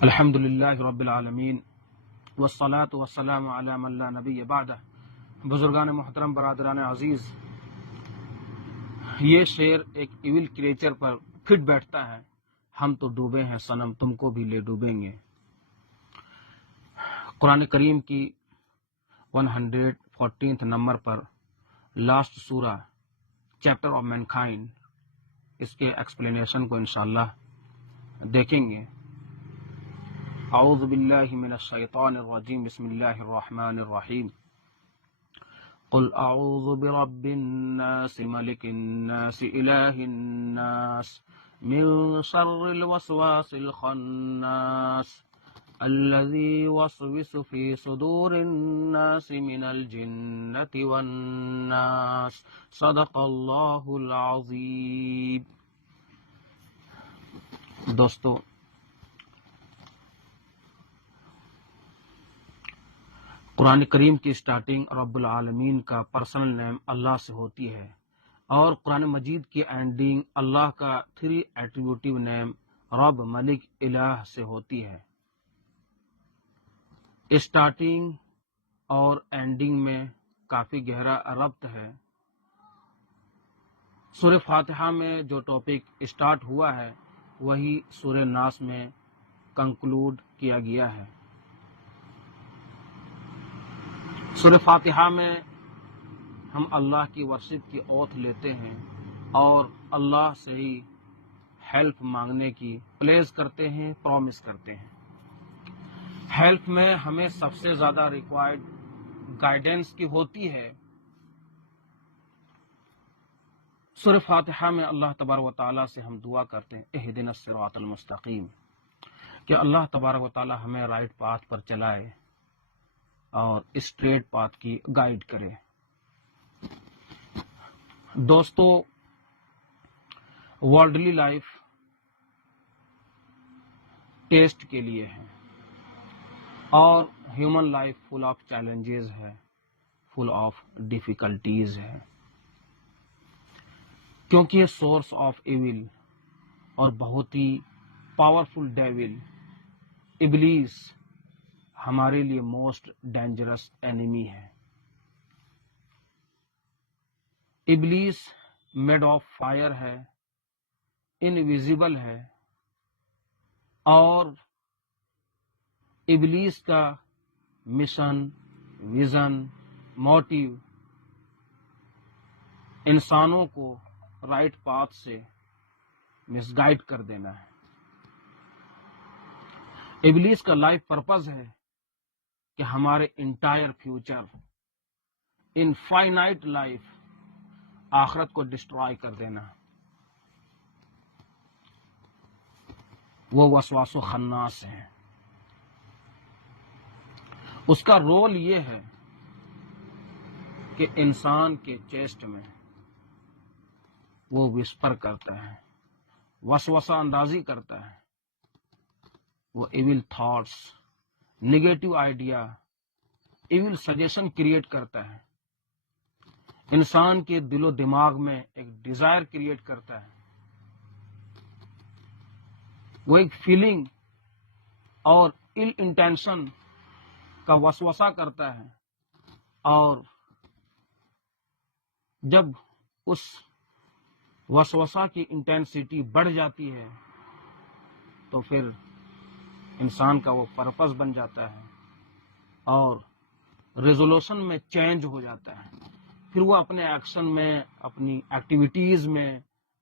الحمد للہ رب العالمین والصلاة والسلام علی من لا نبی بعدہ۔ بزرگان محترم، برادران عزیز، یہ شعر ایک ایول کریچر پر فٹ بیٹھتا ہے۔ ہم تو ڈوبے ہیں صنم، تم کو بھی لے ڈوبیں گے۔ قرآن کریم کی 114 نمبر پر لاسٹ سورہ چیپٹر آف مینکائنڈ، اس کے ایکسپلینیشن کو انشاءاللہ دیکھیں گے۔ اعوذ باللہ من الشیطان الرجیم، بسم اللہ الرحمن الرحیم۔ قل اعوذ برب الناس ملک الناس الہ الناس من شر الوسواس الخناس الذي يوسوس في صدور الناس من الجنة والناس، صدق اللہ العظیم۔ دوستو، قرآن کریم کی سٹارٹنگ رب العالمین کا پرسنل نیم اللہ سے ہوتی ہے، اور قرآن مجید کی اینڈنگ اللہ کا 3 ایٹریبیوٹیو نیم رب، ملک، الہ سے ہوتی ہے۔ اسٹارٹنگ اور اینڈنگ میں کافی گہرا ربط ہے۔ سورہ فاتحہ میں جو ٹاپک اسٹارٹ ہوا ہے وہی سورہ ناس میں کنکلوڈ کیا گیا ہے۔ سورہ فاتحہ میں ہم اللہ کی ورشپ کی اوتھ لیتے ہیں اور اللہ سے ہی ہیلپ مانگنے کی پلیز کرتے ہیں، پرومس کرتے ہیں۔ ہیلپ میں ہمیں سب سے زیادہ ریکوائرڈ گائیڈنس کی ہوتی ہے۔ سورہ فاتحہ میں اللہ تبارک و تعالیٰ سے ہم دعا کرتے ہیں، اہدنا الصراط المستقیم، کہ اللہ تبارک و تعالیٰ ہمیں رائٹ پاتھ پر چلائے اور اسٹریٹ پاتھ کی گائیڈ کرے۔ دوستو، ورلڈلی لائف ٹیسٹ کے لیے ہے، اور human life full of challenges ہے، فل آف ڈیفیکلٹیز ہے، کیونکہ یہ سورس آف ایول اور بہت ہی پاورفل ڈیول ابلیس ہمارے لیے موسٹ ڈینجرس اینیمی ہے۔ ابلیس میڈ آف فائر ہے، انویزیبل ہے، اور ابلیس کا مشن، ویژن، موٹیو انسانوں کو رائٹ پاتھ سے مس گائیڈ کر دینا ہے۔ ابلیس کا لائف پرپز ہے کہ ہمارے انٹائر فیوچر، انفائنائٹ لائف، آخرت کو ڈسٹرائے کر دینا۔ وہ وسواس و خناس ہے۔ اس کا رول یہ ہے کہ انسان کے چیسٹ میں وہ وسپر کرتا ہے، وسوسہ اندازی کرتا ہے، وہ evil thoughts, negative idea, evil suggestion create کرتا ہے، انسان کے دل و دماغ میں ایک ڈیزائر کریٹ کرتا ہے، وہ ایک فیلنگ اور ایل انٹینشن کا وسوسہ کرتا ہے، اور جب اس وسوسہ کی انٹینسٹی بڑھ جاتی ہے تو پھر انسان کا وہ پرپس بن جاتا ہے اور ریزولوشن میں چینج ہو جاتا ہے۔ پھر وہ اپنے ایکشن میں، اپنی ایکٹیویٹیز میں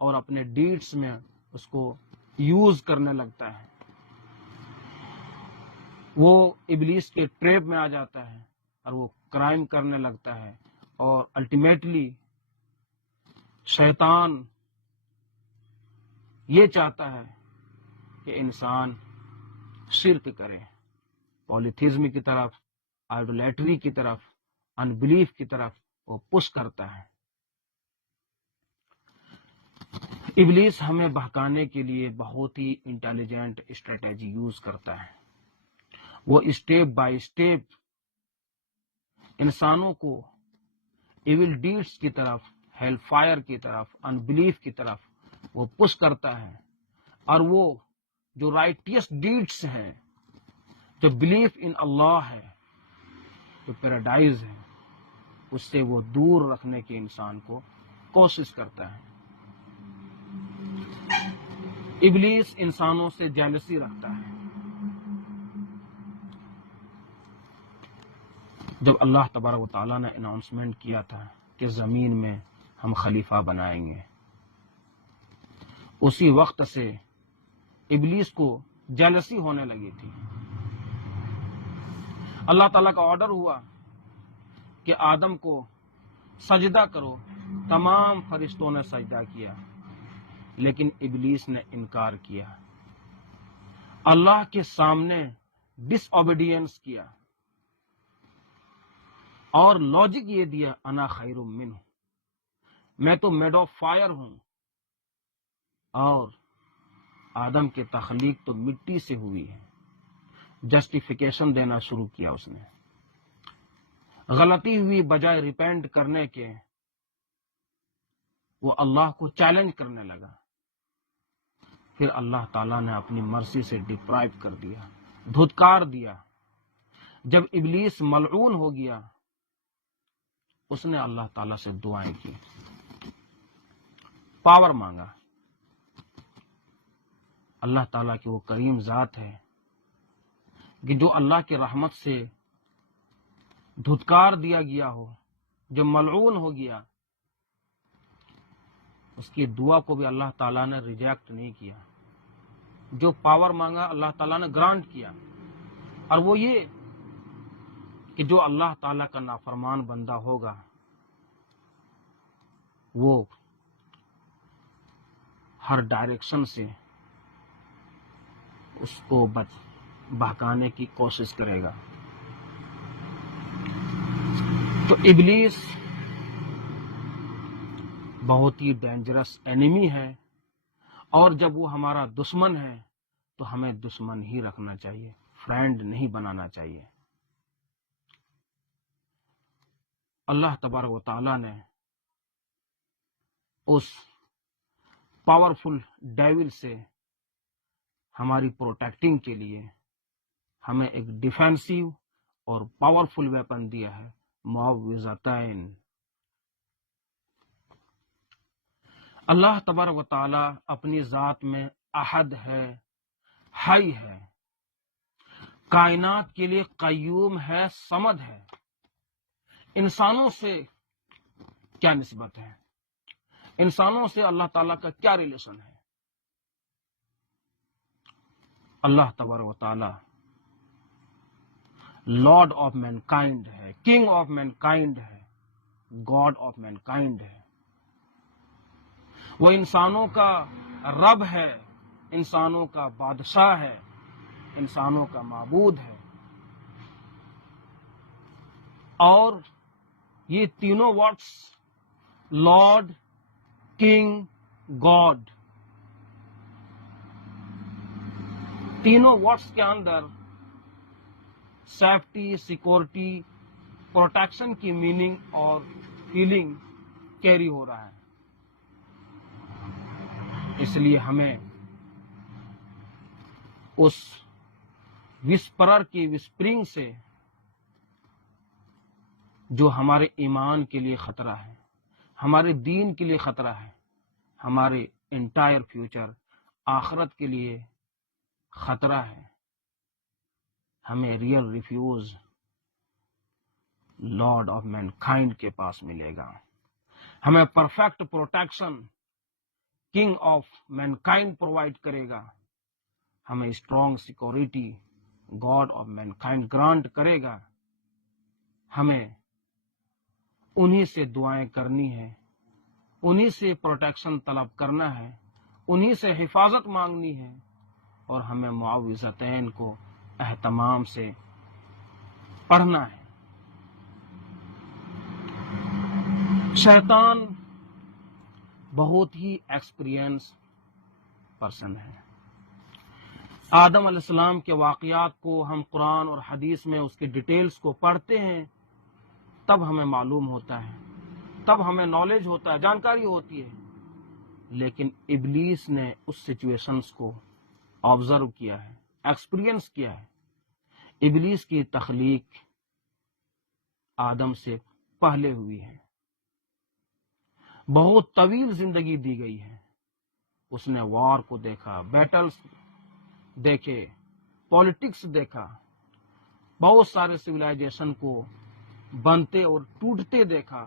اور اپنے ڈیڈس میں اس کو یوز کرنے لگتا ہے۔ وہ ابلیس کے ٹریپ میں آ جاتا ہے اور وہ کرائم کرنے لگتا ہے، اور الٹیمیٹلی شیطان یہ چاہتا ہے کہ انسان شرک کرے، پولیتھیزم کی طرف، آئیڈولیٹری کی طرف، انبلیف کی طرف وہ پش کرتا ہے۔ ابلیس ہمیں بہکانے کے لیے بہت ہی انٹیلیجنٹ اسٹریٹجی یوز کرتا ہے۔ وہ اسٹیپ بائی اسٹیپ انسانوں کو ایول ڈیڈس کی طرف، ہیل فائر کی طرف، انبلیف کی طرف وہ پش کرتا ہے، اور وہ جو رائٹیس ڈیڈس ہیں جو بلیف ان اللہ ہے، جو پیراڈائز ہے، اس سے وہ دور رکھنے کی انسان کو کوشش کرتا ہے۔ ابلیس انسانوں سے جیلسی رکھتا ہے۔ جب اللہ تبارک و تعالیٰ نے اناؤنسمنٹ کیا تھا کہ زمین میں ہم خلیفہ بنائیں گے، اسی وقت سے ابلیس کو جیلسی ہونے لگی تھی۔ اللہ تعالیٰ کا آرڈر ہوا کہ آدم کو سجدہ کرو، تمام فرشتوں نے سجدہ کیا، لیکن ابلیس نے انکار کیا، اللہ کے سامنے ڈس اوبیڈینس کیا، اور لاجک یہ دیا انا خیر منہ، میں تو میڈ آف فائر ہوں، اور آدم کی تخلیق تو مٹی سے ہوئی ہے۔ جسٹیفیکیشن دینا شروع کیا اس نے، غلطی ہوئی بجائے ریپینٹ کرنے کے وہ اللہ کو چیلنج کرنے لگا۔ پھر اللہ تعالیٰ نے اپنی مرضی سے ڈپرائیو کر دیا، دھتکار دیا۔ جب ابلیس ملعون ہو گیا، اس نے اللہ تعالیٰ سے دعائیں کی، پاور مانگا۔ اللہ تعالیٰ کی وہ کریم ذات ہے کہ جو اللہ کی رحمت سے دھتکار دیا گیا ہو، جو ملعون ہو گیا، اس کی دعا کو بھی اللہ تعالیٰ نے ریجیکٹ نہیں کیا۔ جو پاور مانگا اللہ تعالیٰ نے گرانٹ کیا، اور وہ یہ کہ جو اللہ تعالیٰ کا نافرمان بندہ ہوگا وہ ہر ڈائریکشن سے اس کو بہکانے کی کوشش کرے گا۔ تو ابلیس بہت ہی ڈینجرس اینیمی ہے، اور جب وہ ہمارا دشمن ہے تو ہمیں دشمن ہی رکھنا چاہیے، فرینڈ نہیں بنانا چاہیے۔ اللہ تبارک و تعالیٰ نے اس پاورفل ڈیول سے ہماری پروٹیکٹنگ کے لیے ہمیں ایک ڈیفینسو اور پاورفل ویپن دیا ہے، معوذتین۔ اللہ تبارک و تعالیٰ اپنی ذات میں احد ہے، حی ہے، کائنات کے لیے قیوم ہے، صمد ہے۔ انسانوں سے کیا نسبت ہے؟ انسانوں سے اللہ تعالیٰ کا کیا ریلیشن ہے؟ اللہ تبارک و تعالیٰ لارڈ آف مین کائنڈ ہے، کنگ آف مین کائنڈ ہے، گاڈ آف مین کائنڈ ہے۔ وہ انسانوں کا رب ہے، انسانوں کا بادشاہ ہے، انسانوں کا معبود ہے۔ اور یہ تینوں ورڈز لارڈ، کنگ، گاڈ، تینوں ورڈز کے اندر سیفٹی، سیکورٹی، پروٹیکشن کی میننگ اور فیلنگ کیری ہو رہا ہے۔ اس لیے ہمیں اس وسپرر کی وسپرنگ سے جو ہمارے ایمان کے لیے خطرہ ہے، ہمارے دین کے لیے خطرہ ہے، ہمارے انٹائر فیوچر آخرت کے لیے خطرہ ہے، ہمیں real refuge Lord of mankind کے پاس ملے گا۔ ہمیں perfect protection king of mankind provide کرے گا، ہمیں strong security God of mankind grant کرے گا۔ ہمیں انہی سے دعائیں کرنی ہے، انہی سے پروٹیکشن طلب کرنا ہے، انہی سے حفاظت مانگنی ہے، اور ہمیں معوذتین کو اہتمام سے پڑھنا ہے۔ شیطان بہت ہی ایکسپیرینس پرسن ہے۔ آدم علیہ السلام کے واقعات کو ہم قرآن اور حدیث میں اس کے ڈیٹیلز کو پڑھتے ہیں، تب ہمیں معلوم ہوتا ہے، تب ہمیں نالج ہوتا ہے، جانکاری ہوتی ہے۔ لیکن ابلیس نے اس سچویشنز کو آبزرو کیا ہے، ایکسپیرینس کیا ہے۔ ابلیس کی تخلیق آدم سے پہلے ہوئی ہے، بہت طویل زندگی دی گئی ہے۔ اس نے وار کو دیکھا، بیٹلز دیکھے، پالیٹکس دیکھا، بہت سارے سویلائزیشن کو بنتے اور ٹوٹتے دیکھا۔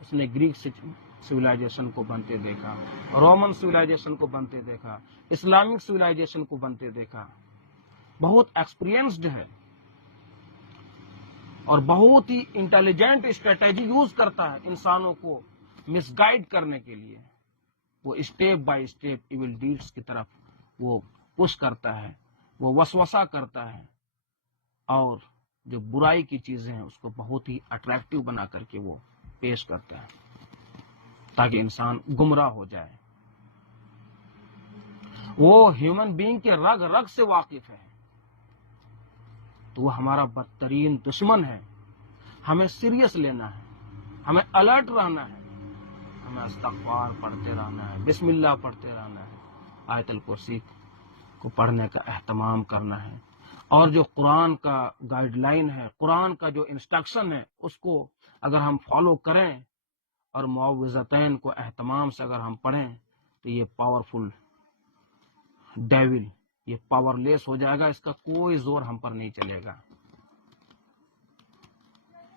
اس نے گریک سویلائزیشن کو بنتے دیکھا، رومن سویلائزیشن کو بنتے دیکھا، اسلامک سویلائزیشن کو بنتے دیکھا۔ بہت ایکسپیرینسڈ ہے اور بہت ہی انٹیلیجنٹ اسٹریٹجی یوز کرتا ہے انسانوں کو مس گائیڈ کرنے کے لیے۔ وہ step by step evil deeds کی طرف وہ پش کرتا ہے، وہ وسوسہ کرتا ہے، اور جو برائی کی چیزیں ہیں اس کو بہت ہی اٹریکٹیو بنا کر کے وہ پیش کرتا ہے تاکہ انسان گمراہ ہو جائے۔ وہ ہیومن بینگ کے رگ رگ سے واقف ہے، تو وہ ہمارا بدترین دشمن ہے۔ ہمیں سیریس لینا ہے، ہمیں الرٹ رہنا ہے، ہمیں استغفار پڑھتے رہنا ہے، بسم اللہ پڑھتے رہنا ہے، آیت الکرسی کو پڑھنے کا اہتمام کرنا ہے، اور جو قرآن کا گائیڈ لائن ہے، قرآن کا جو انسٹرکشن ہے، اس کو اگر ہم فالو کریں اور معوذتین کو اہتمام سے اگر ہم پڑھیں تو یہ پاورفل ڈیول یہ پاور لیس ہو جائے گا، اس کا کوئی زور ہم پر نہیں چلے گا۔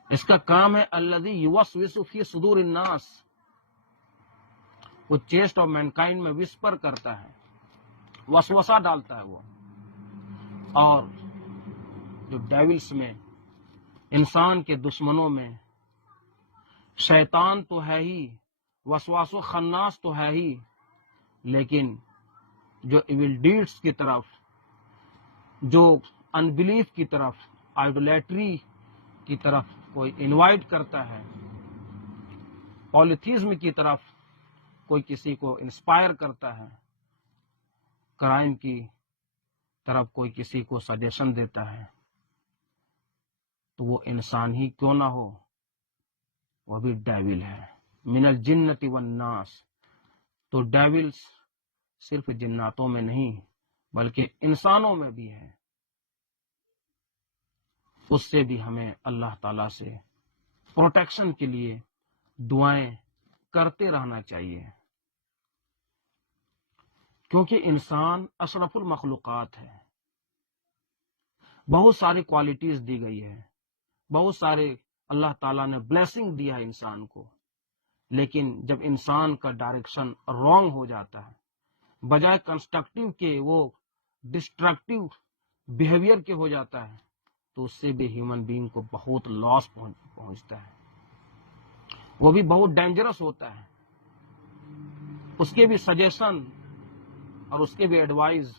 اس کا کام ہے الذی یوسوس فی صدور الناس، وہ چیسٹ آف مینکائنڈ میں وسپر کرتا ہے، وسوسہ ڈالتا ہے وہ۔ اور جو ڈیولز میں، انسان کے دشمنوں میں شیطان تو ہے ہی، وسواس و خناس تو ہے ہی، لیکن جو ایول ڈیڈز کی طرف، جو انبلیف کی طرف، آئیڈولیٹری کی طرف کوئی انوائٹ کرتا ہے، پالیتھیزم کی طرف کوئی کسی کو انسپائر کرتا ہے، کرائم کی طرف کوئی کسی کو سجیشن دیتا ہے، تو وہ انسان ہی کیوں نہ ہو، وہ بھی ڈیول ہے۔ من الجنت والناس، تو ڈیولز صرف جناتوں میں نہیں بلکہ انسانوں میں بھی ہے۔ اس سے بھی ہمیں اللہ تعالی سے پروٹیکشن کے لیے دعائیں کرتے رہنا چاہیے، کیونکہ انسان اشرف المخلوقات ہے۔ بہت ساری کوالٹیز دی گئی ہے، بہت سارے اللہ تعالیٰ نے بلیسنگ دیا ہے انسان کو، لیکن جب انسان کا ڈائریکشن رانگ ہو جاتا ہے، بجائے کنسٹرکٹیو کے وہ ڈسٹرکٹیو بیہیویئر کے ہو جاتا ہے، تو اس سے بھی ہیومن بینگ کو بہت لاس پہنچتا ہے، وہ بھی بہت ڈینجرس ہوتا ہے۔ اس کے بھی سجیشن اور اس کے بھی ایڈوائز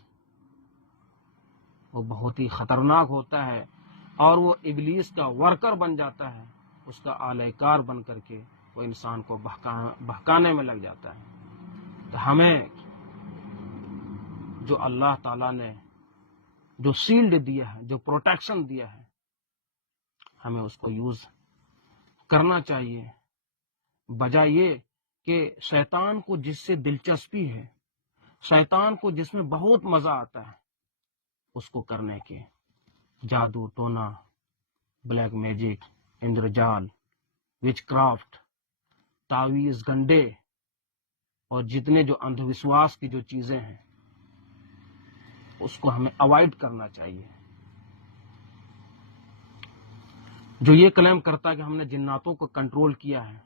وہ بہت ہی خطرناک ہوتا ہے، اور وہ ابلیس کا ورکر بن جاتا ہے، اس کا آلہ کار بن کر کے وہ انسان کو بہکانے میں لگ جاتا ہے۔ تو ہمیں جو اللہ تعالیٰ نے جو شیلڈ دیا ہے، جو پروٹیکشن دیا ہے، ہمیں اس کو یوز کرنا چاہیے، بجائے یہ کہ شیطان کو جس سے دلچسپی ہے، شیطان کو جس میں بہت مزہ آتا ہے، اس کو کرنے کے، جادو ٹونا، بلیک میجک، اندرجال، وچ کرافٹ، تعویذ گنڈے، اور جتنے جو اندھ وشواس کی جو چیزیں ہیں، اس کو ہمیں اوائڈ کرنا چاہیے۔ جو یہ کلیم کرتا ہے کہ ہم نے جناتوں کو کنٹرول کیا ہے،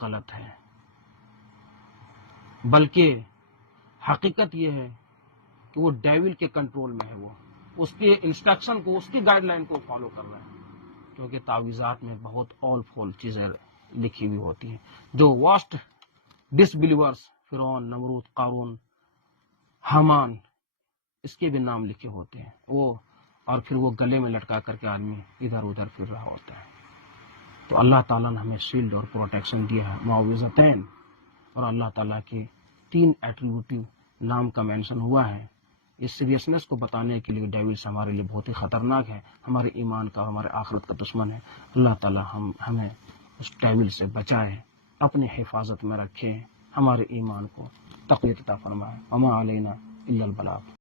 غلط ہے، بلکہ حقیقت یہ ہے کہ وہ ڈیول کے کنٹرول میں ہے، وہ اس کے انسٹرکشن کو، اس کی گائیڈ لائن کو فالو کر رہے ہیں، کیونکہ تعویذات میں بہت آل فول چیزیں لکھی ہوئی ہوتی ہیں۔ جو واسٹ ڈس بلیورس، فرعون، نمرود، قارون، حامان، اس کے بھی نام لکھے ہوتے ہیں، وہ اور پھر وہ گلے میں لٹکا کر کے آدمی ادھر ادھر پھر رہا ہوتا ہے۔ تو اللہ تعالیٰ نے ہمیں شیلڈ اور پروٹیکشن دیا ہے، معوذتین، اور اللہ تعالیٰ کے 3 ایٹریبیوٹو نام کا مینشن ہوا ہے۔ اس سیریسنس کو بتانے کے لیے ڈیولز ہمارے لیے بہت ہی خطرناک ہے، ہمارے ایمان کا، ہمارے آخرت کا دشمن ہے۔ اللہ تعالیٰ ہمیں اس ڈیول سے بچائیں، اپنی حفاظت میں رکھیں، ہمارے ایمان کو تقویت عطا فرمائے۔ وما علینا الا البلاغ۔